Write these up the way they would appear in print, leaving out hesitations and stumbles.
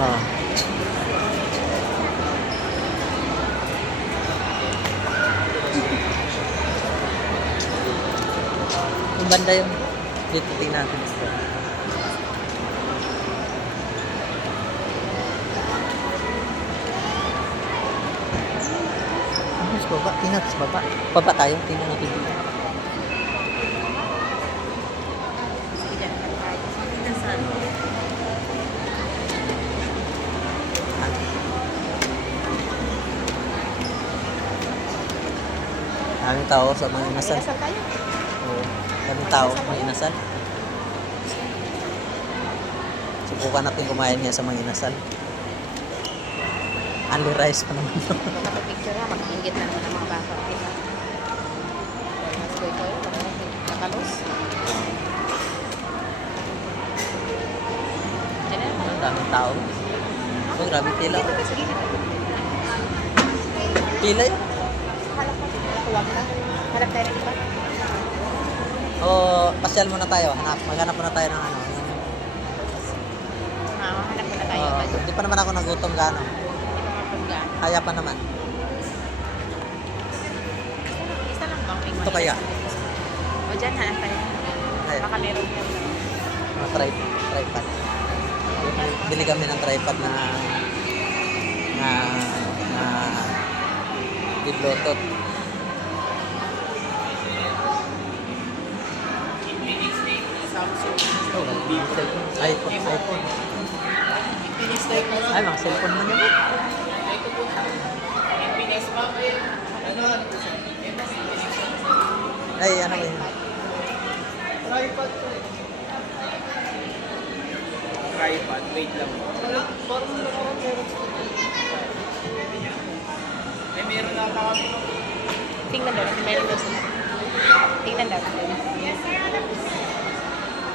Oh. Yung banda yung dito tingnan natin. Mas baba, tingnan sa baba. Baba tayo, tingnan natin dito. Daming tao sa mga inasal. Inasal tayo. Oo. Daming tao sa mga inasal. Subukan natin kumain niya sa mga inasal. Only rice pa naman. Nakapicture na, mag-ingit na naman ang mga bata. Diba? Mas ko ito, nakalos. Diyan na. Ang daming tao. Oh, grabe pila. Dito ka, sige. Pila yun. Halap pa. Tuwag na. Halap tayo na iba. O, pasyal muna tayo. Maghanap muna tayo ng ano. Hanap muna tayo. Hindi pa naman ako nagutom gaano. Kaya pa naman. Isa lang bang may Ito kaya. O dyan, hanap tayo. Kaya. Baka meron yan. Mga tripod. Bili kami ng tripod na di Bluetooth. Samsung. iPhone. Ay, mga cellphone man yun. Ay, ano ba yun? Tripod, wait lang. Eh, meron na ata kami. Tingnan daw natin. Meron daw sila. Tingnan daw natin.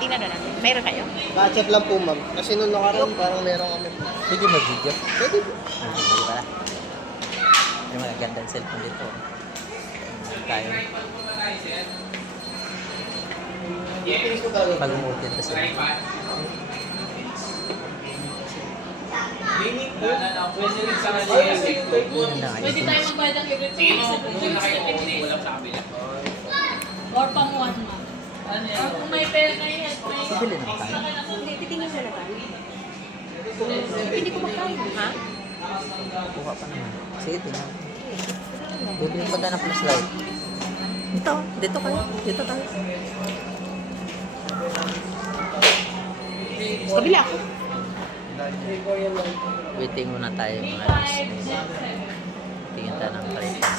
Tingnan daw natin. Meron kayo? Budget lang po, ma'am. Kasi nung nakaraan, parang meron kami. Pwede mag-video. Pwede po. Hindi pala. Yung mga gandang cellphone dito. Tayo. Ipinis ko gawin. Pag-umutin kasi. Pwede rin sa kanya. Yun na nga. Pwede tayo magbayad ng every 2 weeks at Walang sa kabila. or pang 1 month. Or kung may pera kayo, may Bibili naman tayo. Hindi, titingin siya naman. Hindi ko magkain. Ha? Kuha pa naman. Sige, tingnan. Bibili pa tayo ng flashlight. Dito kayo. Dito tayo. Sa kabila ako. Waiting muna tayo mga alas. Tingin tayo ng tripod.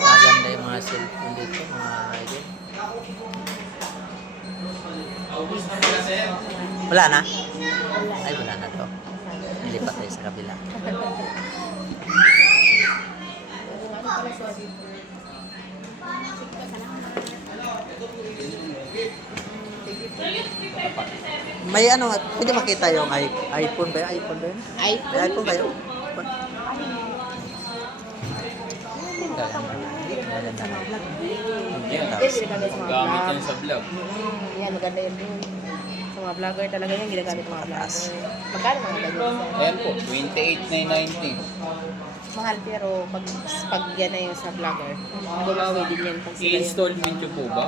Maganda yung mga cellphone dito, mga idol. Wala na? Ay, wala na to. Nilipat tayo sa kabila. May ano, pwede makita yung iPhone ba? iPhone ba yun? May iPhone? iPhone kayo? Gamit yan sa vlog. Yan, maganda yun dun. Sa mga vlogger talaga yan, ginagamit ng mga vlogger. Magkano mga vlogger? Ayan po, 28,990. Mahal pero pag yan na yung sa vlogger, gumawi din yan pag sila yun. I-installment nyo po ba?